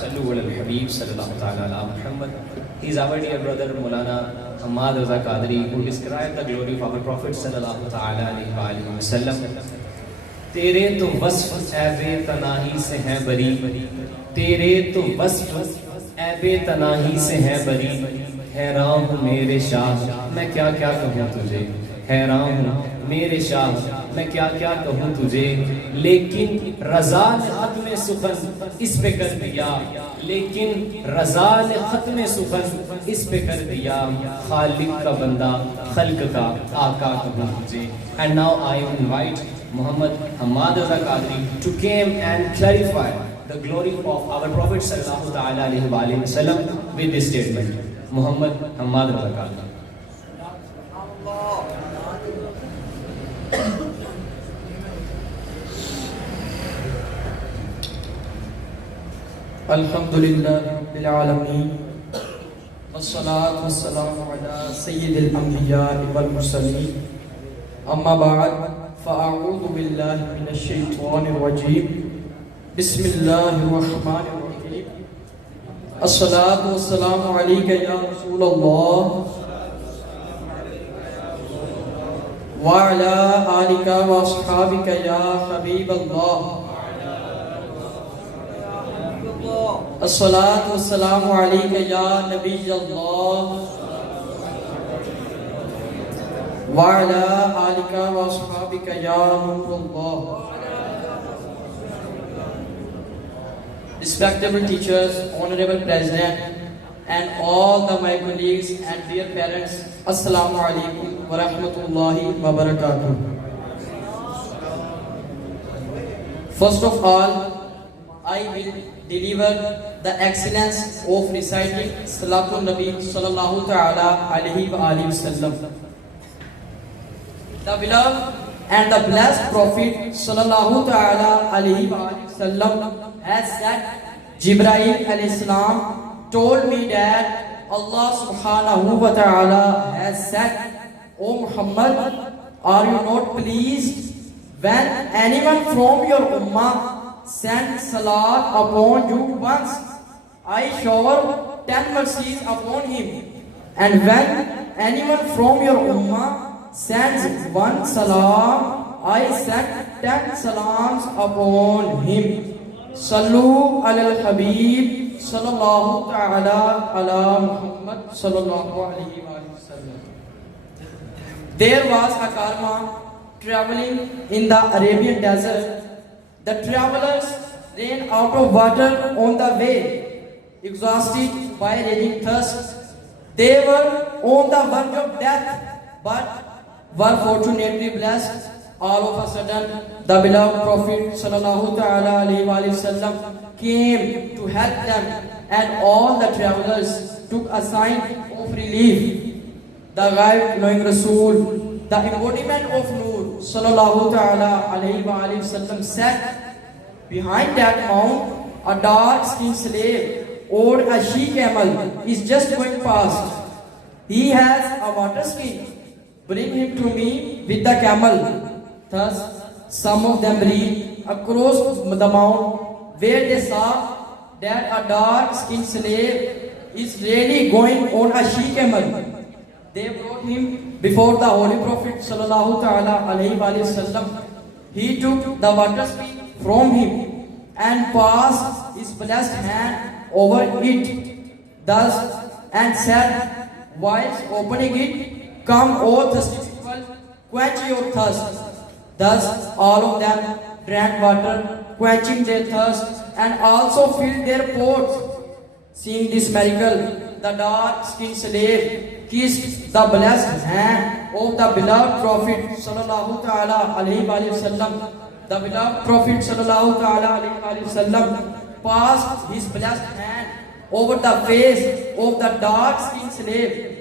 Sallu ala al-Habib sallallahu ta'ala ala Muhammad. He is our dear brother Maulana Ahmad Raza Qadri, who described the glory of our Prophet sallallahu ta'ala alayhi wa sallam. تیرے تو وصف عیب تناہی سے ہیں بری، تیرے تو وصف عیب تناہی سے ہیں بری، حیران ہوں میرے شاہ میں کیا کیا کہوں تجھے، حیران ہوں میرے شاہ میں کیا کیا کہوں تجھے، لیکن رضا نے ختم سخن اس پہ کر دیا، لیکن رضا نے ختم سخن اس پہ کر دیا، خالق کا بندہ خلق کا آقا کہوں تجھے. And now I invite Muhammad Ahmad Raza Qadri to come and clarify the glory of our Prophet sallallahu ta'ala alayhi wa sallam with this statement. Muhammad Ahmad Raza Qadri. Alhamdulillah Rabbil Alameen, wassalatu wassalamu ala Sayyidil Anbiya wal Mursaleen, amma ba'd. فأعوذ بالله من الشيطان الرجيم بسم الله الرحمن الرحيم الصلاة والسلام عليك يا رسول الله وعلى آلك وأصحابك يا حبيب الله الصلاة والسلام عليك يا نبي الله وعلى آلك وأصحابك يا نور الله. Respectable teachers, honorable president, and all the my colleagues and dear parents, Assalamu alaikum wa rahmatullahi wa barakatuh. First of all, I will deliver the excellence of reciting Salatul Nabi sallallahu ta'ala alayhi wa alihi wa sallam. The beloved and the blessed Prophet sallallahu ta'ala alayhi wa sallam has said, Jibreel alayhi salam told me that Allah subhanahu wa ta'ala has said, O Muhammad, are you not pleased when anyone from your ummah sends salat upon you once? I shower 10 mercies upon him. And when anyone from your ummah sends one salam, I send 10 salams upon him. Sallu ala al-Habib sallallahu ta'ala ala Muhammad sallallahu alayhi wa sallam. There was a caravan traveling in the Arabian desert. The travelers ran out of water on the way, exhausted by raging thirst. They were on the verge of death, but were fortunately blessed. All of a sudden, the beloved Prophet sallallahu ta'ala alayhi wa sallam came to help them, and all the travelers took a sign of relief. The Ghaib knowing Rasul, the embodiment of Noor sallallahu ta'ala alayhi wa sallam said, behind that mount, a dark-skinned slave or a she-camel is just going past. He has a water skin. Bring him to me with the camel. Thus, some of them ran across the mount where they saw that a dark-skinned slave is really going on a she-camel. They brought him before the Holy Prophet sallallahu ta'ala alayhi wa sallam. He took the water skin from him and passed his blessed hand over it, thus, and said, whilst opening it, come, O thirsty people, quench your thirst. Thus, all of them drank water, quenching their thirst, and also filled their pots. Seeing this miracle, the dark-skinned slave kissed the blessed hand of the beloved Prophet sallallahu ta'ala alayhi wa sallam. The beloved Prophet sallallahu ta'ala alayhi wa sallam passed his blessed hand over the face of the dark-skinned slave.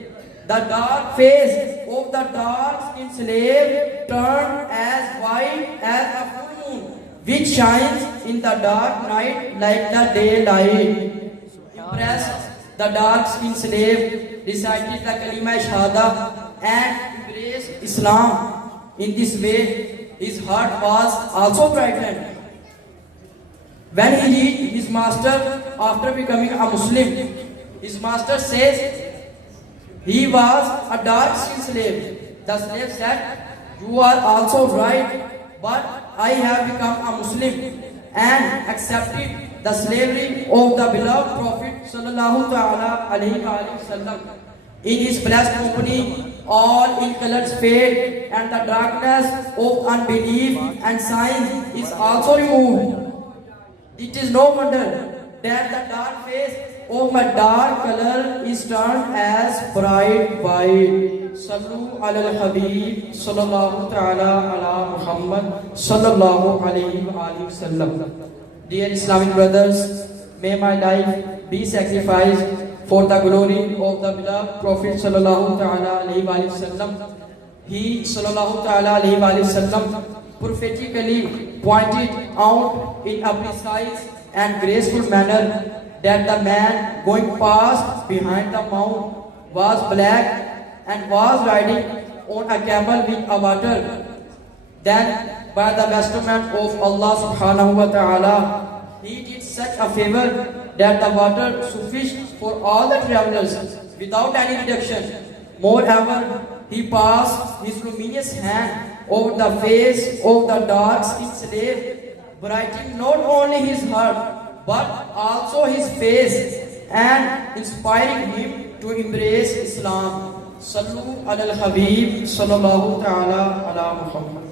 The dark face of the dark-skinned slave turned as white as a full moon, which shines in the dark night like the daylight. Impressed, the dark-skinned slave recited the Kalima Shahada and embraced Islam. In this way, his heart was also brightened. When he reached his master after becoming a Muslim, his master says he was a dark-skinned slave. The slave said, "You are also right, but I have become a Muslim and accepted the slavery of the beloved Prophet sallallahu ta'ala alayhi wa sallam. In his blessed company, all ill colors fade, and the darkness of unbelief and science is also removed. It is no wonder that the dark face of my dark color is turned as bright white." Sallu ala al-Habib sallallahu ta'ala ala Muhammad sallallahu alayhi wa sallam. Dear Islamic brothers, may my life be sacrificed for the glory of the beloved Prophet sallallahu ta'ala alayhi wa sallam. He sallallahu ta'ala alayhi wa sallam prophetically pointed out in a precise and graceful manner that the man going past behind the mount was black and was riding on a camel with a water. Then by the bestowment of Allah subhanahu wa ta'ala, he did such a favor that the water sufficed for all the travelers without any reduction. Moreover, he passed his luminous hand over the face of the dark-skinned slave, brightening not only his heart but also his face and inspiring him to embrace Islam. Sallu ala al-Habib sallallahu ta'ala ala Muhammad.